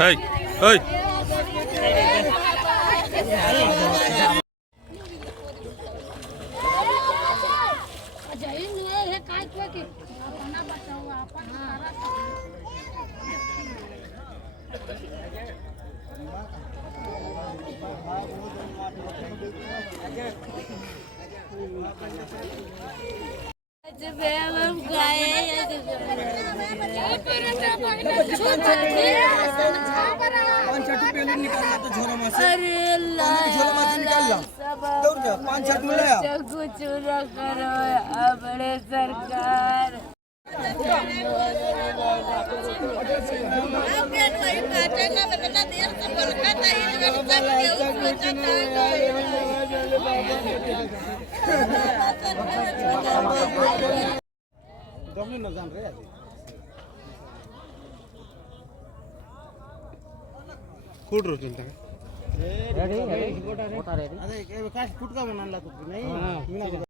Hey, hey. अपने सरकार कुठ रोचून रेडी रेडी रेडी अरे काय फुटका म्हणाला तू नाही